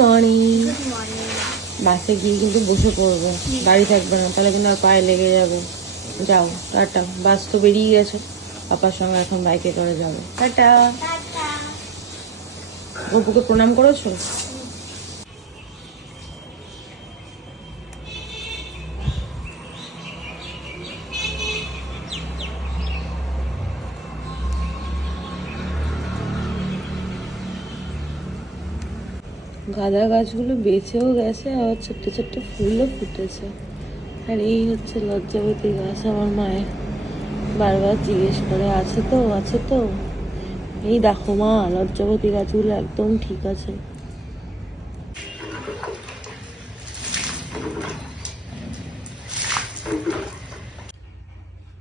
Morning. বাসে গিয়ে কিন্তু বসে পড়বো, বাড়ি থাকবে না, তাহলে কিন্তু আর পায়ে লেগে যাবে। যাও টাটা, বাস তো বেরিয়ে গেছে, পাপার সঙ্গে এখন বাইকে করে যাবো। টাটা। গপুকে প্রণাম করেছো? গাঁদা গাছগুলো বেঁচেও গেছে, আবার ছোট্ট ছোট্ট ফুলও ফুটেছে। আর এই হচ্ছে লজ্জাবতী গাছ। আমার মায়ের বারবার জিজ্ঞেস করে, আছে তো, আছে তো। এই দেখো মা, লজ্জাবতী গাছগুলো একদম ঠিক আছে।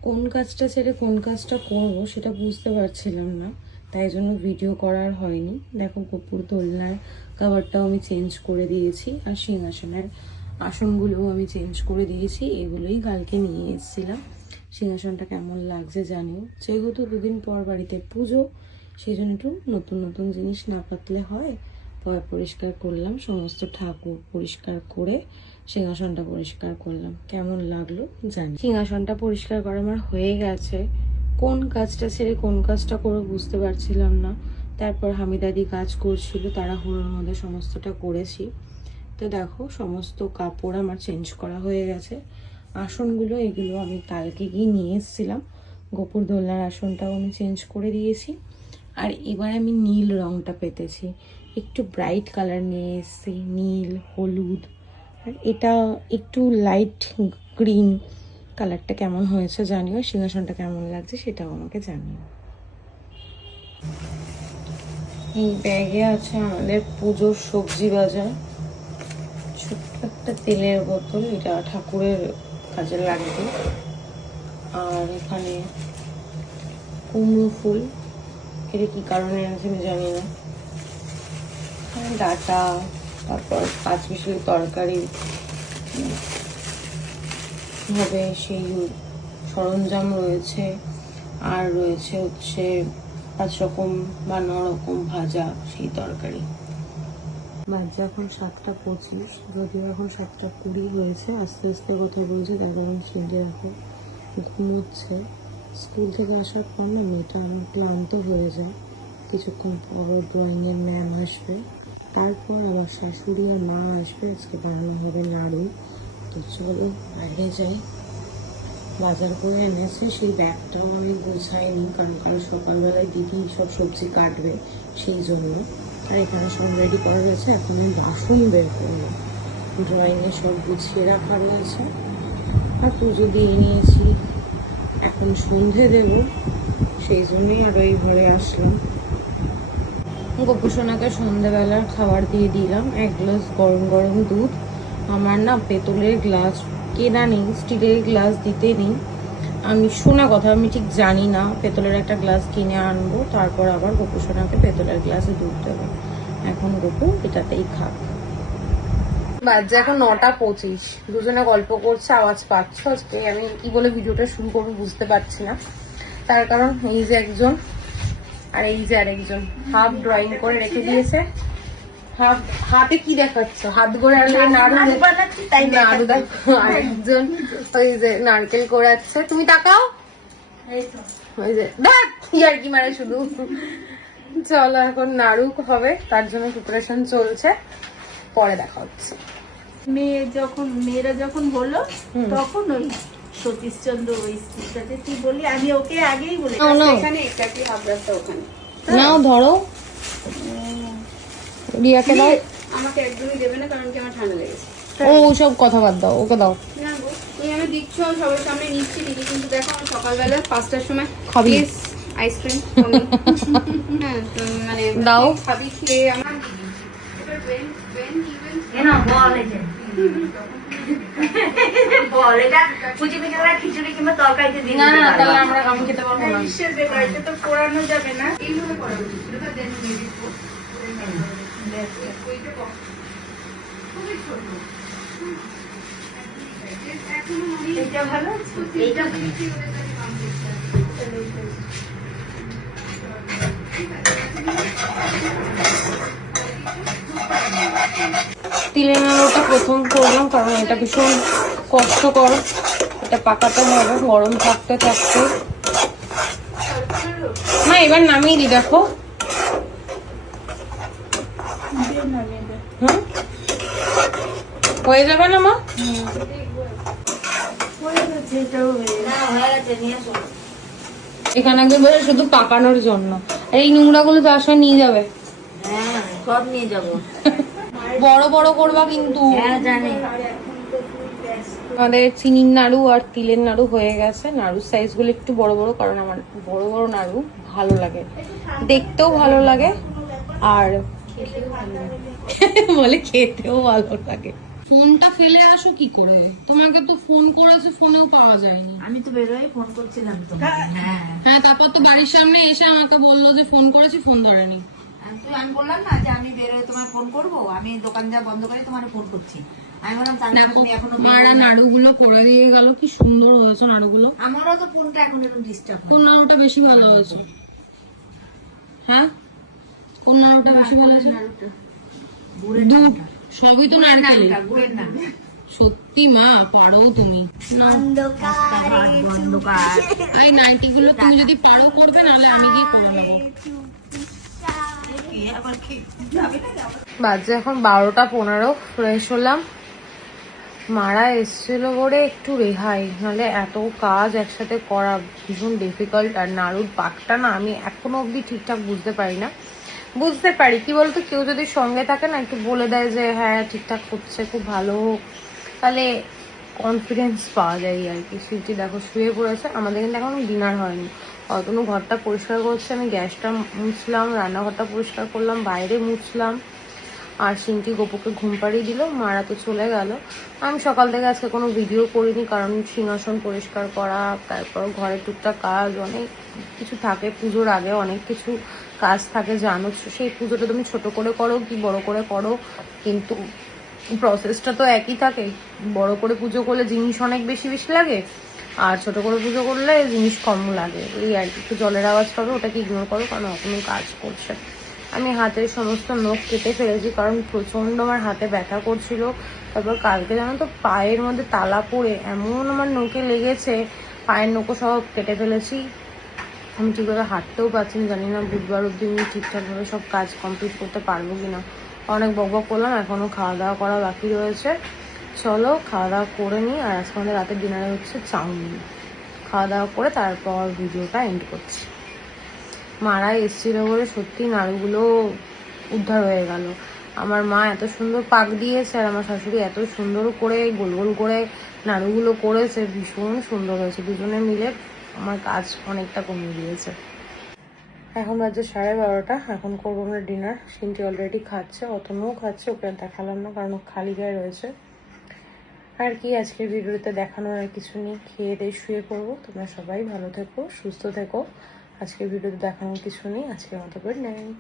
কোন কাজটা ছেড়ে কোন কাজটা করবো সেটা বুঝতে পারছিলাম না, তাই জন্য ভিডিও করার হয়নি। দেখো কপুর দোলনার কাভারটাও আমি চেঞ্জ করে দিয়েছি, আর সিংহাসনের আসনগুলোও আমি চেঞ্জ করে দিয়েছি। এগুলোই কালকে নিয়ে এসেছিলাম। সিংহাসনটা কেমন লাগছে জানিও। যেহেতু দুদিন পর বাড়িতে পুজো, সেই জন্য একটু নতুন নতুন জিনিস না পাতলে হয়। পরিষ্কার করলাম, সমস্ত ঠাকুর পরিষ্কার করে সিংহাসনটা পরিষ্কার করলাম। কেমন লাগলো জানি। সিংহাসনটা পরিষ্কার করা আমার হয়ে গেছে। কোন কাজটা ছেড়ে কোন কাজটা করে বুঝতে পারছিলাম না। তারপর হামিদাদি কাজ করছিল, তাড়াহুড়োর মধ্যে সমস্তটা করেছি। তো দেখো সমস্ত কাপড় আমার চেঞ্জ করা হয়ে গেছে। আসনগুলো এগুলো আমি কালকে গিয়ে নিয়ে এসেছিলাম। গোপুর দোলনার আসনটাও আমি চেঞ্জ করে দিয়েছি। আর এবার আমি নীল রংটা পেতেছি, একটু ব্রাইট কালার নিয়ে এসেছি, নীল হলুদ। আর এটা একটু লাইট গ্রিন কালারটা কেমন হয়েছে জানিও। সিংহাসনটা কেমন লাগছে সেটাও আমাকে জানিও। এই ব্যাগে আছে আমাদের পুজোর সবজি বাজার, ছোট্ট একটা তেলের বোতল, এটা ঠাকুরের কাজে লাগবে। আর এখানে কুমড়ো ফুল, এটা কি কারণে আছে আমি জানি না। ডাটা, তারপর 5 বিশাল তরকারি হবে সেই সরঞ্জাম রয়েছে। আর রয়েছে হচ্ছে 5 রকম বা 9 রকম ভাজা সেই তরকারি। বাজে এখন 7:25, যদিও এখন 7:20 হয়েছে। আস্তে আস্তে কথা বলছে, তার কারণ শুনতে দেখো ঘুমোচ্ছে। স্কুল থেকে আসার পর না মেয়েটা ক্লান্ত হয়ে যায়। কিছুক্ষণ পর ড্রয়িংয়ের ম্যাম আসবে, তারপর আবার শাশুড়ি আর মা আসবে। আজকে বানানো হবে নাড়ু। তো চলো বাইরে যাই। বাজার করে এনেছে, সেই ব্যাগটাও আমি গোছাইনি, কারণ কাল সকালবেলায় দিদি সব সবজি কাটবে সেই জন্য। আর এখানে সব রেডি করা রয়েছে, এখন আমি বাসন বের করবো। ড্রয়িংয়ে সব গুছিয়ে রাখা রয়েছে। আর পুজো দিয়ে নিয়েছি, এখন সন্ধে দেব, সেই জন্যই আর ওই ঘরে আসলাম। গোপুসোনাকে সন্ধ্যেবেলার খাবার দিয়ে দিলাম, 1 গ্লাস গরম গরম দুধ। আমার না পেতলের গ্লাস কেনা নেই, স্টিলের গ্লাস দিতে নেই। আমি শোনা কথা, আমি ঠিক জানি না। পেতলের একটা গ্লাস কিনে আনবো, তারপর আবার গোপুসোনাকে পেতলের গ্লাসে দুধ দেবো। এখন গোপু এটাতেই খাক। বাজে এখন 9:25, দুজনে গল্প করছে, আওয়াজ পাচ্ছ। আজকে আমি কি বলে ভিডিওটা শুরু করবো বুঝতে পারছি না, তার কারণ এই যে একজন আর এই যে আরেকজন হাফ ড্রয়িং করে রেখে দিয়েছে। হাতে কি দেখাচ্ছ? হাত গড়ে নাড়ু দেখো, আরেকজন ওই যে নারকেল কোড়াচ্ছে। তুমি তাকাও, ওই যে দেখ আর কি মারে শুধু। চলো এখন নাড়ু হবে, তার জন্য প্রিপারেশন চলছে, পরে দেখা হচ্ছে। মেয়েরা যখন বললো তখন ওই সতীশচন্দ্র ওই স্ত্রীটাতে কি বলি, আমি ওকে আগেই বলি এখানে এক্স্যাক্টলি হাফ রাস্তা ওখানে। নাও ধরো, রিয়াকে দাও। আমাকে একদমই দেবে না, কারণ কি আমার ঠান্ডা লেগেছে। ও সব কথা বাদ দাও, ওকে দাও। না গো, তুমি আমি দিচ্ছ সবার সামনে নিচ্ছি দিদি, কিন্তু দেখো আমি সকালবেলা 5টার সময় খাবি আইসক্রিম হ্যাঁ মানে দাও খাবি খেয়ে আমার খিচুড়ি কিংবা তরকারিতে দিই না, তাহলে আমরা আমি খেতে পারবো না। এটা তো পোড়ানো যাবে না, এইভাবে করা উচিত। এটা ভালো, এইটা তিলের নাড়ুটা প্রথম করলাম কারণ এটা ভীষণ কষ্টকর, এটা পাকাতে হবে গরম থাকতে থাকতে। না এবার নামিয়ে দি, দেখো। হুম, হয়ে যাবে না মা? এখানে একদম বলে শুধু পাকানোর জন্য, এই নোংরা গুলো তো আসলে নিয়ে যাবে। হ্যাঁ সব নিয়ে যাবো। বড় বড় করবা কিন্তু। হ্যাঁ জানি। আমাদের চিনির নাড়ু আর তিলের নাড়ু হয়ে গেছে। নাড়ুর সাইজ গুলো একটু বড় বড়, কারণ আমার বড় বড় নাড়ু ভালো লাগে, দেখতেও ভালো লাগে আর বলে খেতেও ভালো লাগে। ফোনটা ফেলে আসো কি করে? তোমাকে তো ফোন করেছে, ফোনেও পাওয়া যায়নি। আমি তো বেরোয় ফোন করছিলাম তোমাকে। হ্যাঁ হ্যাঁ, তারপর তো বাড়ির সামনে এসে আমাকে বললো যে ফোন করেছি, ফোন ধরেনি। আমি বললাম না যে আমি বেরোয় তোমার ফোন করবো, আমি দোকান যা বন্ধ করে তোমার ফোন করছি। আমি বললাম তাহলে তুমি এখনো মারা নাড়ুগুলো করে দিয়ে গেল, কি সুন্দর হয়েছে নাড়ুগুলো। আমারও তো ফোনটা এখন একটু ডিস্টার্ব কোন নাড়ুটা বেশি ভালো হয়েছে? হ্যাঁ, কোন নাড়ুটা বেশি ভালো হয়েছে? সবই তো নারকেল। গুড়ের না। সত্যি মা, পারো তুমি। এই নাইটি গুলো তুমি যদি পারো করবে, নাহলে আমি কি করে নেবো। বাজে এখন 12টা 15, ফ্রেশ হলাম। মারা এসেছিল বলে একটু রেহাই, নাহলে এত কাজ একসাথে করা ভীষণ ডিফিকাল্ট। আর নাড়ুর পাকটা না আমি এখনো অব্দি ঠিকঠাক বুঝতে পারি না। বুঝতে পারি কি বলতো, কেউ যদি সঙ্গে থাকে না, একটু বলে দেয় যে হ্যাঁ ঠিকঠাক হচ্ছে, খুব ভালো হোক, তাহলে কনফিডেন্স পাওয়া যায় আর কি। সুইটি দেখো শুয়ে পড়েছে, আমাদের কিন্তু এখন ডিনার হয়নি। অতনু ঘরটা পরিষ্কার করছে, আমি গ্যাসটা মুছলাম, রান্নাঘরটা পরিষ্কার করলাম, বাইরে মুছলাম, আর সিনটি গোপুকে ঘুম পাড়িয়ে দিল। মারা তো চলে গেল। আমি সকাল থেকে আজকে কোনো ভিডিও করিনি, কারণ সিংহাসন পরিষ্কার করা, তারপর ঘরে টুকটাক কাজ অনেক কিছু থাকে। পুজোর আগে অনেক কিছু কাজ থাকে জানো, সেই পুজোটা তুমি ছোট করে করো কি বড় করে করো, কিন্তু প্রসেসটা তো একই থাকে। বড় করে পুজো করলে জিনিস অনেক বেশি বেশি লাগে, আর ছোট করে পুজো করলে জিনিস কম লাগে। এই আর কি, একটু জলের আওয়াজ পাবে, ওটাকে ইগনোর করো, কারণ এখনো কাজ করছে। আমি হাতের সমস্ত নখ কেটে ফেলেছি, কারণ প্রচণ্ড আমার হাতে ব্যথা করছিল। তারপর কালকে জানো তো পায়ের মধ্যে তালা পড়ে এমন আমার নখে লেগেছে, পায়ের নখও সব কেটে ফেলেছি। আমি ঠিকভাবে হাঁটতেও পারছি না, জানি না বুধবার অব্দি আমি ঠিকঠাকভাবে সব কাজ কমপ্লিট করতে পারবো কিনা। অনেক বকবক করলাম, এখনও খাওয়া দাওয়া করা বাকি রয়েছে। চলো খাওয়া দাওয়া করে নিই। আর আজকে আমাদের রাতের ডিনারে হচ্ছে চাউমিন। খাওয়া দাওয়া করে তারপর ভিডিওটা এন্ড করছি। মারা এসেছিল বলে সত্যি নাড়ুগুলো উদ্ধার হয়ে গেল। আমার মা এত সুন্দর পাক দিয়েছে, আর আমার শাশুড়ি এত সুন্দর করে গোল গোল করে নাড়ুগুলো করেছে, ভীষণ সুন্দর হয়েছে। দুজনে মিলে আমার কাজ অনেকটা কমিয়ে দিয়েছে। এখন বাজে 12:30, এখন করবো আমরা ডিনার। সিনটি অলরেডি খাচ্ছে, অতনুও খাচ্ছে, ওকে আর দেখালাম না কারণ ও খালি গায়ে রয়েছে। আর কি, আজকের ভিডিওতে দেখানোর আর কিছু নেই, খেয়ে দিয়ে শুয়ে পড়বো। তোমরা সবাই ভালো থেকো, সুস্থ থেকো। আজকের ভিডিওতে দেখানোর কিছু নেই, আজকের মতো গুড নাইট।